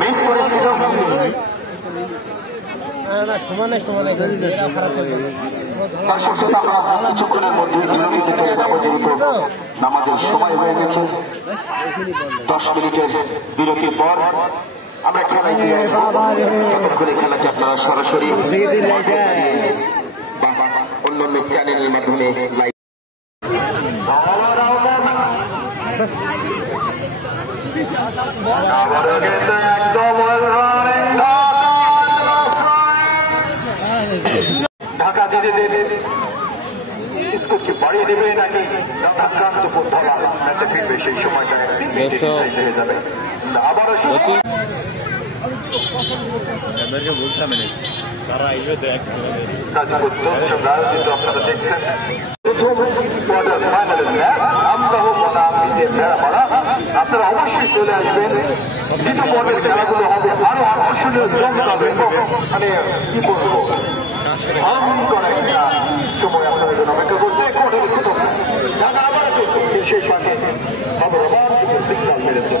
Miss করেছিল। দর্শক শ্রোতা, আমরা কিছুক্ষণের মধ্যে বিরতিতে চলে যাবো, যেহেতু নামাজের সময় হয়ে গেছে। 10 মিনিটের বিরতির পর আমরা খেলায় ফিরে আসবো। ততক্ষণে খেলাটি আপনারা সরাসরি বা অন্যান্য চ্যানেলের মাধ্যমে লাইভ। ঢাকা দিদিদের স্কুলকে বাড়িয়ে দেবে নাকি আক্রান্ত ধরা ম্যাচে ফিরবে, সেই সময়টা হয়ে যাবে। আবারও বলতাম তারা কাজ করতো কিন্তু আপনারা দেখছেন প্রথম কোয়ার্টার ফাইনালের ম্যাচ আমরা হোক না ভেড়াপাড়া। আপনারা অবশ্যই চলে আসবেন। দ্বিতীয় পর্বের খেলাগুলো হবে আরো আকর্ষণীয়, জমকাবে। মানে কি বলবো, সময় আপনাদের জন্য অপেক্ষা করছে। কোর্টের আবার সেই পাশে আবার সিগন্যাল মেরেছে।